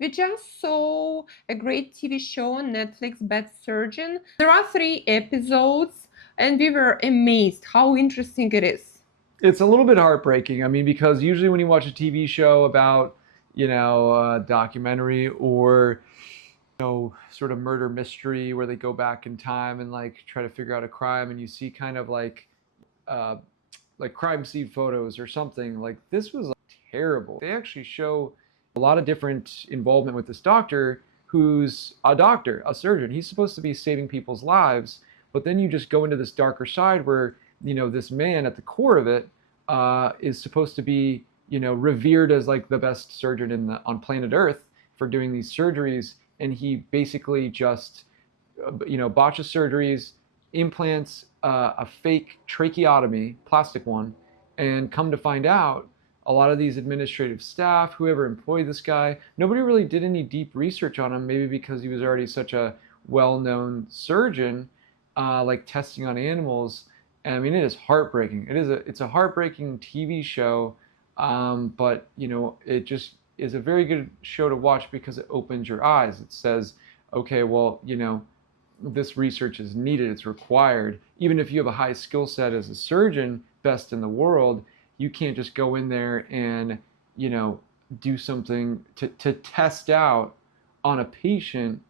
We just saw a great TV show on Netflix, Bad Surgeon. There are 3 episodes, and we were amazed how interesting it is. It's a little bit heartbreaking. I mean, because usually when you watch a TV show about, a documentary or, sort of murder mystery where they go back in time and like try to figure out a crime, and you see kind of uh, like crime scene photos or something, like this was like, terrible. They actually show a lot of different involvement with this doctor who's a doctor, a surgeon. He's supposed to be saving people's lives, but then you just go into this darker side where, this man at the core of it is supposed to be, revered as like the best surgeon on planet Earth for doing these surgeries, and he basically just, botches surgeries, implants a fake tracheotomy, plastic one, and come to find out, a lot of these administrative staff, whoever employed this guy, nobody really did any deep research on him, maybe because he was already such a well-known surgeon, like testing on animals. And I mean, it is heartbreaking. It's a heartbreaking TV show, but it just is a very good show to watch because it opens your eyes. It says, okay, well, this research is needed, it's required. Even if you have a high skill set as a surgeon, best in the world, you can't just go in there and, do something to test out on a patient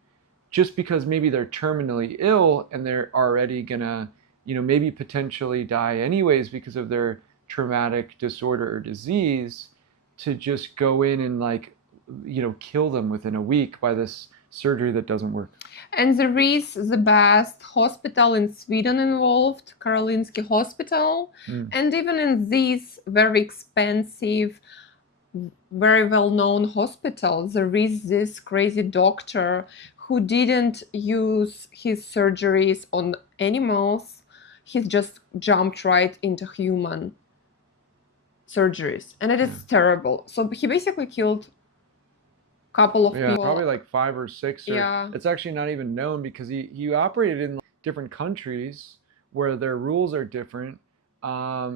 just because maybe they're terminally ill and they're already gonna, maybe potentially die anyways because of their traumatic disorder or disease, to just go in and like, kill them within a week by this surgery that doesn't work. And there is the best hospital in Sweden involved, Karolinski Hospital. Mm. And even in this very expensive, very well-known hospital, there is this crazy doctor who didn't use his surgeries on animals. He just jumped right into human surgeries. And it is terrible. So he basically killed couple of people. Probably like 5 or 6. Yeah. It's actually not even known because he operated in different countries where their rules are different.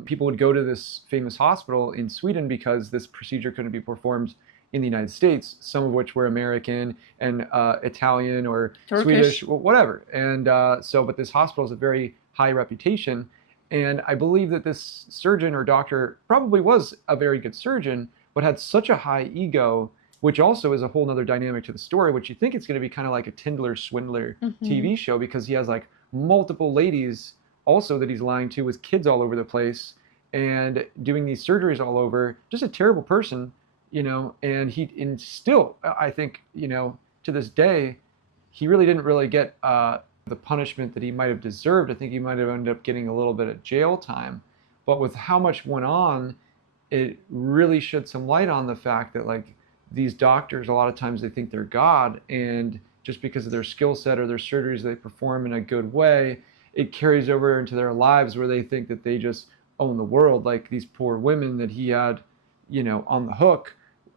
People would go to this famous hospital in Sweden because this procedure couldn't be performed in the United States, some of which were American and Italian or Turkish. Swedish, whatever. And but this hospital has a very high reputation. And I believe that this surgeon or doctor probably was a very good surgeon, but had such a high ego, which also is a whole nother dynamic to the story, which you think it's going to be kind of like a Tindler Swindler TV show, because he has like multiple ladies also that he's lying to with kids all over the place and doing these surgeries all over. Just a terrible person, and still, I think, to this day, he really didn't really get the punishment that he might have deserved. I think he might have ended up getting a little bit of jail time. But with how much went on, it really shed some light on the fact that like these doctors, a lot of times they think they're God, and just because of their skill set or their surgeries they perform in a good way, it carries over into their lives where they think that they just own the world. Like these poor women that he had, on the hook,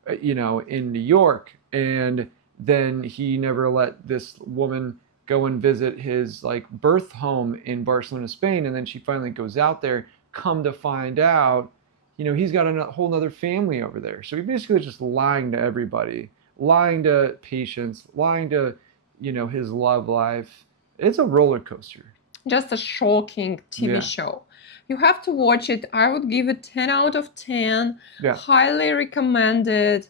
in New York, and then he never let this woman go and visit his like birth home in Barcelona, Spain, and then she finally goes out there. Come to find out, he's got a whole nother family over there. So he basically just lying to everybody, lying to patients, lying to, his love life. It's a roller coaster. Just a shocking TV show. You have to watch it. I would give it 10 out of 10. Yeah. Highly recommended.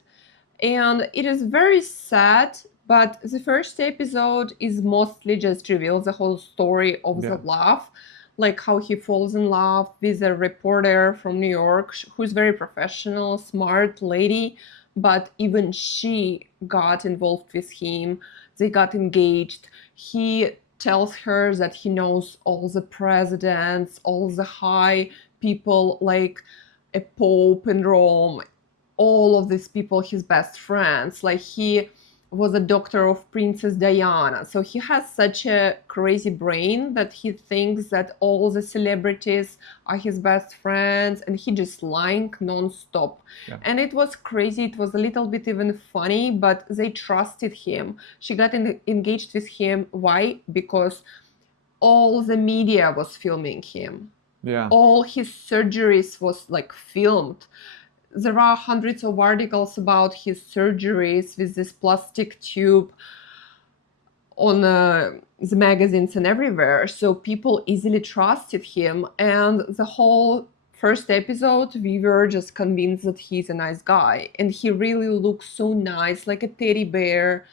And it is very sad, but the first episode is mostly just reveals the whole story of the love. Like how he falls in love with a reporter from New York who's very professional, smart lady, but even she got involved with him. They got engaged. He tells her that he knows all the presidents, all the high people, like a pope in Rome, all of these people, his best friends. Like he was a doctor of Princess Diana. So he has such a crazy brain that he thinks that all the celebrities are his best friends, and he just lying non-stop. Yeah. And it was crazy. It was a little bit even funny, but they trusted him. She got engaged with him. Why? Because all the media was filming him. Yeah. All his surgeries was like filmed. there are hundreds of articles about his surgeries with this plastic tube on the magazines and everywhere. So people easily trusted him. And the whole first episode, we were just convinced that he's a nice guy. And he really looks so nice, like a teddy bear.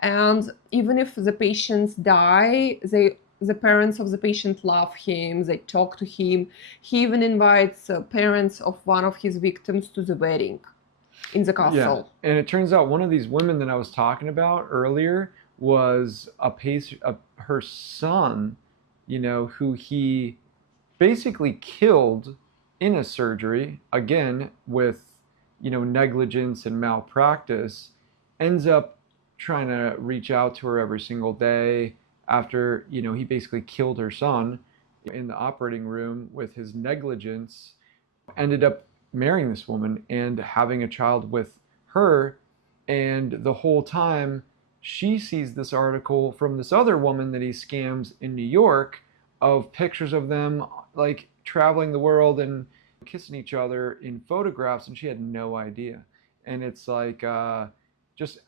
And even if the patients die, the parents of the patient love him, they talk to him. He even invites parents of one of his victims to the wedding in the Yeah. castle. And it turns out one of these women that I was talking about earlier was her son, you know, who he basically killed in a surgery, again, with, you know, negligence and malpractice, ends up trying to reach out to her every single day after, you know, he basically killed her son in the operating room with his negligence, ended up marrying this woman and having a child with her. And the whole time she sees this article from this other woman that he scams in New York of pictures of them like traveling the world and kissing each other in photographs, and she had no idea. And it's like just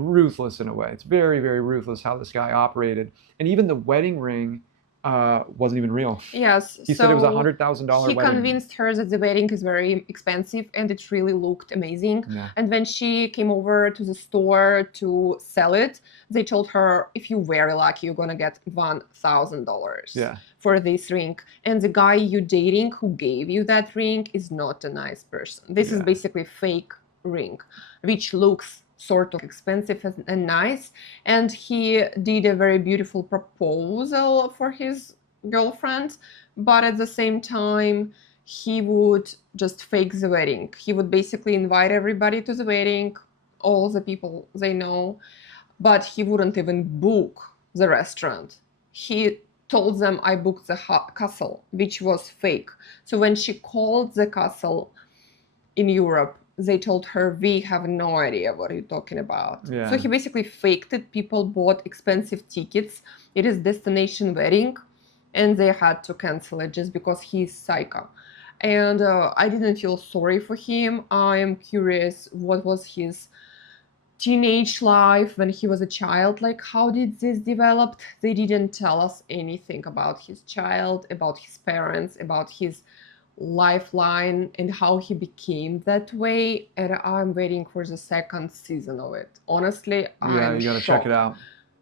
ruthless in a way. It's very, very ruthless how this guy operated. And even the wedding ring wasn't even real. Yes. He said it was $100,000 He wedding. convinced her that the wedding is very expensive and it really looked amazing. Yeah. And when she came over to the store to sell it, they told her, if you're very lucky, you're gonna get $1,000 Yeah. for this ring. And the guy you're dating who gave you that ring is not a nice person. This is Yeah. basically fake ring, which looks sort of expensive and nice. And he did a very beautiful proposal for his girlfriend, but at the same time, he would just fake the wedding. He would basically invite everybody to the wedding, all the people they know, but he wouldn't even book the restaurant. He told them, I booked the castle, which was fake. So when she called the castle in Europe, they told her, we have no idea what you're talking about. Yeah. So he basically faked it. People bought expensive tickets. It is destination wedding, and they had to cancel it just because he's psycho. And I didn't feel sorry for him. I am curious, what was his teenage life when he was a child? Like, how did this develop? They didn't tell us anything about his child, about his parents, about his lifeline and how he became that way. And I'm waiting for the second season of it. Honestly, Yeah, you gotta check it out.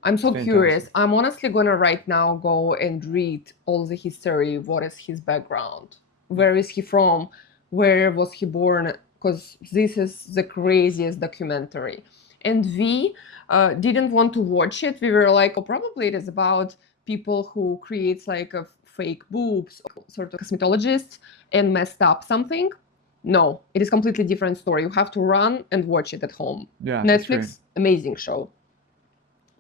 I'm so Fantastic. curious. I'm honestly gonna right now go and read all the history. What is his background? Where is he from? Where was he born? Because this is the craziest documentary. And we didn't want to watch it. We were like, oh, probably it is about people who creates like a fake boobs, sort of cosmetologists, and messed up something. No, it is completely different story. You have to run and watch it at home. Yeah. that's great. Netflix, amazing show.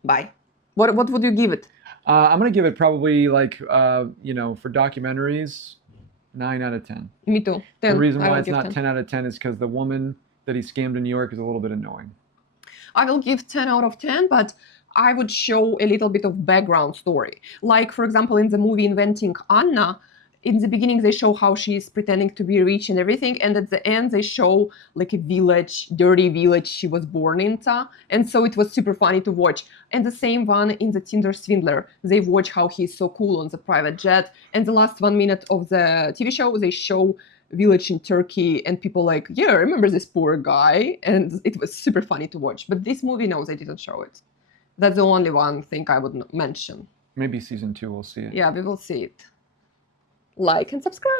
Bye. What would you give it? I'm gonna give it probably like you know, for documentaries, 9 out of 10. Me too. 10. The reason I why will it's give not 10. 10 out of 10 is because the woman that he scammed in New York is a little bit annoying. I will give 10 out of 10, but I would show a little bit of background story. Like, for example, in the movie Inventing Anna, in the beginning, they show how she's pretending to be rich and everything. And at the end, they show like a village, dirty village she was born into. And so it was super funny to watch. And the same one in the Tinder Swindler, they watch how he's so cool on the private jet. And the last 1 minute of the TV show, they show village in Turkey and people like, yeah, remember this poor guy? And it was super funny to watch. But this movie, no, they didn't show it. That's the only one thing I would mention. Maybe season 2 we'll see it. Yeah, we will see it. Like and subscribe.